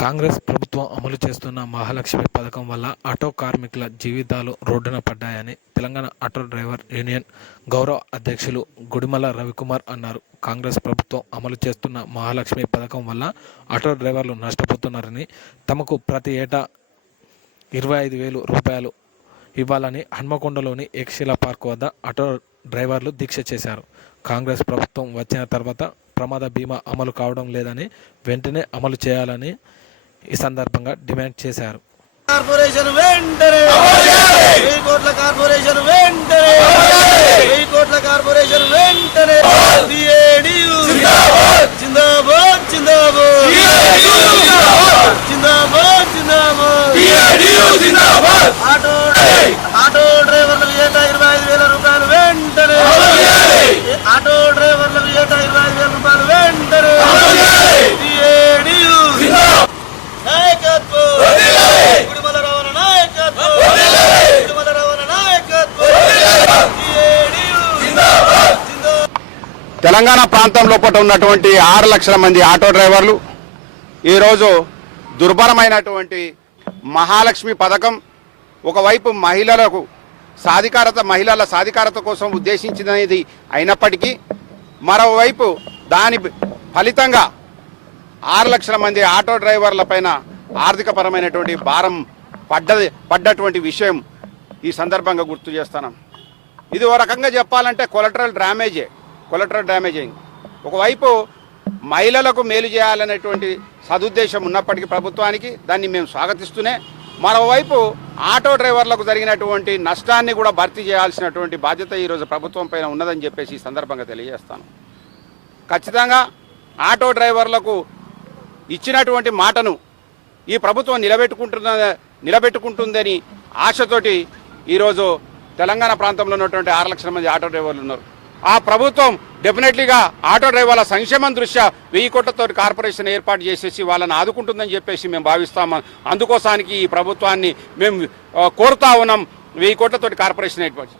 కాంగ్రెస్ ప్రభుత్వం అమలు చేస్తున్న మహాలక్ష్మి పథకం వల్ల ఆటో కార్మికుల జీవితాలు రోడ్డున పడ్డాయని తెలంగాణ ఆటో డ్రైవర్ యూనియన్ గౌరవ అధ్యక్షులు గుడిమల రవికుమార్ అన్నారు. కాంగ్రెస్ ప్రభుత్వం అమలు చేస్తున్న మహాలక్ష్మి పథకం వల్ల ఆటో డ్రైవర్లు నష్టపోతున్నారని, తమకు ప్రతి ఏటా 25,000 రూపాయలు ఇవ్వాలని హన్మకొండలోని ఏకశిలా పార్క్ వద్ద ఆటో డ్రైవర్లు దీక్ష చేశారు. కాంగ్రెస్ ప్రభుత్వం వచ్చిన తర్వాత ప్రమాద బీమా అమలు కావడం లేదని, వెంటనే అమలు చేయాలని ఈ సందర్భంగా డిమాండ్ చేశారు. కార్పొరేషన్ వెంటనే 1000 కోట్ల కార్పొరేషన్ వెంటనే 1000 కోట్ల కార్పొరేషన్ వెంటనే బిఏడియు జిందాబాద్ జిందాబాద్ జిందాబాద్ జిందాబాద్ జిందాబాద్ బిఏడియు జిందాబాద్ ఆటో డ్రైవర్లకు ఏటా 25,000 రూపాయలు వెంటనే ఆటో డ్రైవర్లకు ఏటా 25,000 రూపాయలు వెంటనే బిఏడియు నాయకత్వం గుడిమల రవణ నాయకత్వం గుడిమల రవణ నాయకత్వం తెలంగాణ ప్రాంతం లోపల ఉన్నటువంటి 6 లక్షల మంది ఆటో డ్రైవర్లు ఈరోజు దుర్భరమైనటువంటి మహాలక్ష్మి పథకం ఒకవైపు మహిళల సాధికారత కోసం ఉద్దేశించినది అయినప్పటికీ మరోవైపు దాని ఫలితంగా 6 లక్షల మంది ఆటో డ్రైవర్ల పైన ఆర్థికపరమైనటువంటి భారం పడ్డటువంటి విషయం ఈ సందర్భంగా గుర్తు చేస్తున్నాం. ఇది ఓ రకంగా చెప్పాలంటే కొలటరల్ డ్యామేజింగ్. ఒకవైపు మహిళలకు మేలు చేయాలనేటువంటి సదుద్దేశం ఉన్నప్పటికీ ప్రభుత్వానికి దాన్ని మేము స్వాగతిస్తూనే, మరోవైపు ఆటో డ్రైవర్లకు జరిగినటువంటి నష్టాన్ని కూడా భర్తీ చేయాల్సినటువంటి బాధ్యత ఈరోజు ప్రభుత్వం పైన ఉన్నదని చెప్పేసి ఈ సందర్భంగా తెలియజేస్తాను. ఖచ్చితంగా ఆటో డ్రైవర్లకు ఇచ్చినటువంటి మాటను ఈ ప్రభుత్వం నిలబెట్టుకుంటుందని ఆశతోటి ఈరోజు తెలంగాణ ప్రాంతంలో ఉన్నటువంటి 6 లక్షల మంది ఆటో డ్రైవర్లు ఉన్నారు. ఆ ప్రభుత్వం డెఫినెట్లీగా ఆటో డ్రైవర్ల సంక్షేమం దృష్ట్యా 1000 కోట్లతో కార్పొరేషన్ ఏర్పాటు చేసేసి వాళ్ళని ఆదుకుంటుందని చెప్పేసి మేము భావిస్తాము. అందుకోసానికి ఈ ప్రభుత్వాన్ని మేము కోరుతా ఉన్నాం 1000 కోట్లతో కార్పొరేషన్ ఏర్పాటు